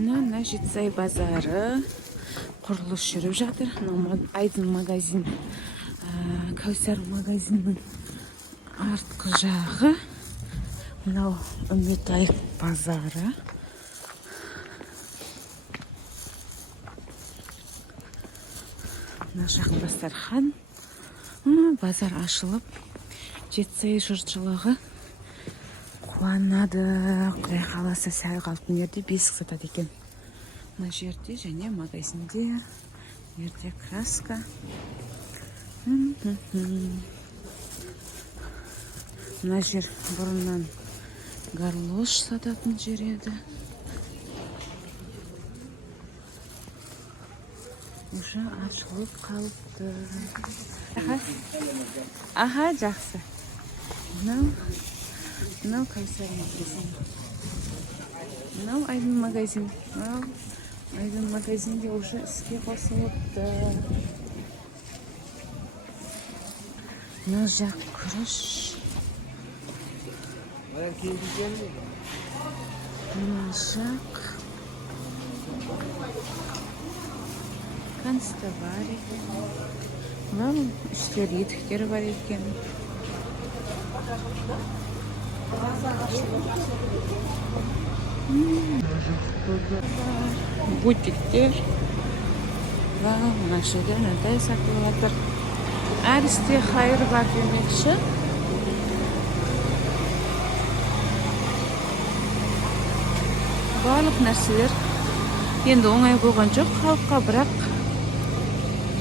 Мына Жетісай базары құрылыс жүріп жатыр. Айдын магазин, Кәусар магазиннің артқы жағы. Мынау Үмітай базары. Мына жақ дастархан. Базар ашылып, Жетісай жұртшылығы қуанады. Құдай қаласа сәл қалып жерде бесік сатады екен. Мына жерде және магазинде, жерде краска. Мына жер бұрыннан гарлош сататын жер еді. Уже ашылып қалыпты. Аха, жақсы. Мынау Кәусар магазин. Мынау Айдын магазин. Айдын магазинде уже іске қосылыпты. Мына жақ күріш. Мына жақ канцтоварик. Мынау үстер етіктер бар екен. Бутиктер. Мына жерде мынадай сатылып жатыр. Әр істе хайыр бар демекші. Барлық нәрселер енді оңай болған жоқ халыққа, бірақ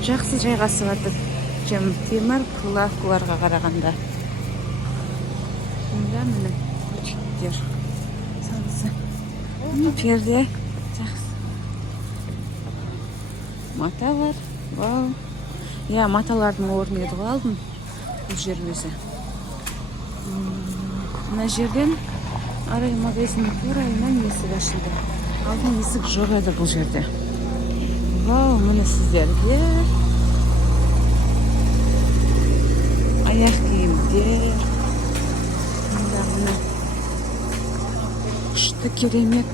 жақсы жайғасып жатыр. Темір лавкаларға қарағанда. Міне бутиктер. Сансы. Перде жақсы. Мата бар. Вау. Я маталардың орны еді ғой алдым. Бұл жер өзі. Мына жерден арай магазиннің турайынан есік ашылды. Алдын есік жоқ еді бұл жерде. Вау, міне сіздерге аяқ киімдер. Мына күшті керемет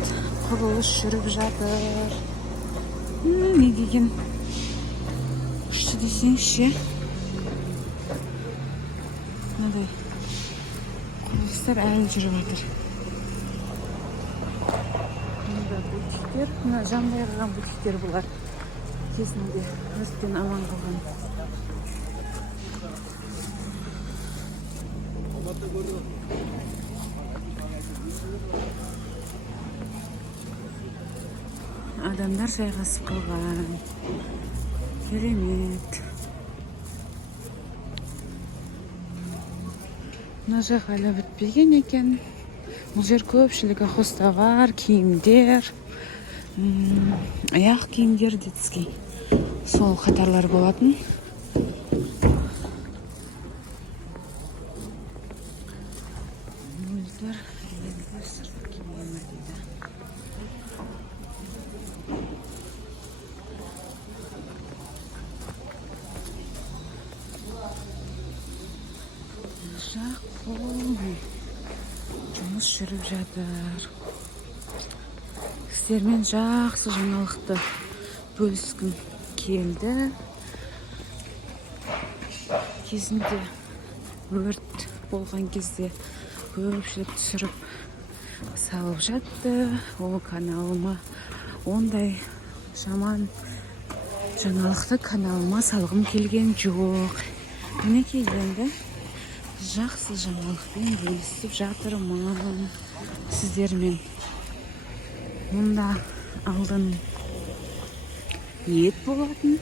құрылыс жүріп жатыр. Не деген күшті десеңізші. Мынадай құрылыстар әлі жүріп жатыр. Мында бутиктер, мына жамбайған бутиктер бұлар. Кезінде өрттен аман қалған. Адамдар жайғасып қалған. Керемет. Мына жақ әлі бітпеген екен. Бұл жер көпшілігі хостовар, киімдер, аяқ киімдер детский. Сол қатарлар болатын. Мөлдір, әйелдер сырт киімі дейді. Жақ жұмыс жүріп жатыр. Сіздермен жақсы жаңалықты бөліскім келді. Кезінде өрт болған кезде көпшілік түсіріп салып жатты. Ол каналыма ондай жаман жаңалықты каналыма салғым келген жоқ. Мінекей енді жақсы жаңалықпен бөлісіп жатырмын сіздермен. Мұнда алдын ет болатын.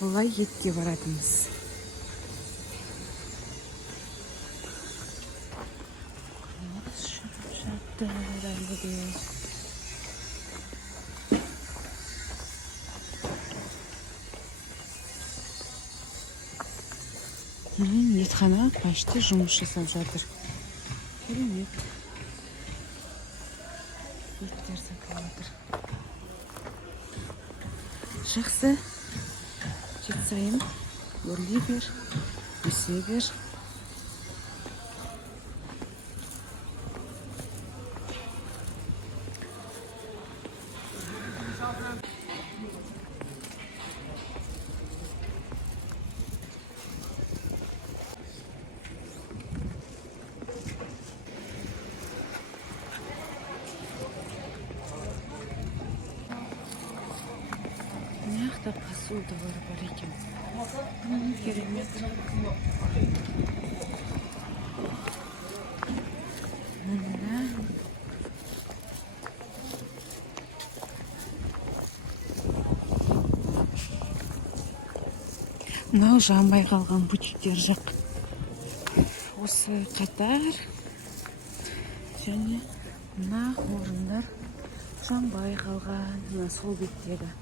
Олай етке баратыныз. Етхана почти жұмыс жасап жатыр. Керемет. Еттер сатылып жатыр. Жақсы. Жетісайым өрлей бер, өсе бер. Посудалар бар екен. Керемет. Мына мынау жанбай қалған бутиктер жақ. Осы қатар және мына орындар жанбай қалған. Мына сол беттегі